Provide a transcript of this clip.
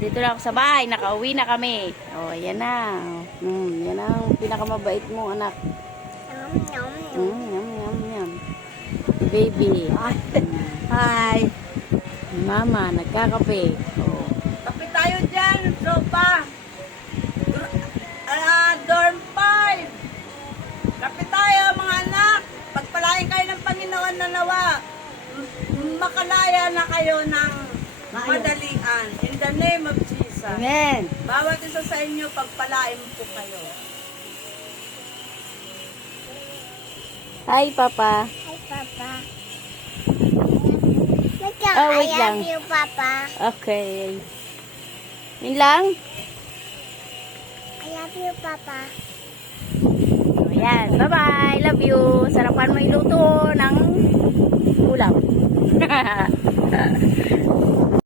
Dito na ako sa bahay. Nakauwi na kami. Oh, yan na. Yan ang pinakamabait mo, anak. Yum, yum, yum. Baby. Hi. Mama, nagkakape. Oh. Kape tayo dyan, sopa. Dorm 5. Kape tayo mga anak. Pagpalain kayo ng Panginoon na nawa. Makalaya na kayo ng madalian. In the name of Jesus. Amen. Bawat isa sa inyo, pagpalain po kayo. Hi, Papa. Hi, Papa. Oh, wait I lang. love you, Papa. Okay. Yun lang? I love you, Papa. Ayan. Bye-bye. Love you. Sarapan mo iluto ng ulam.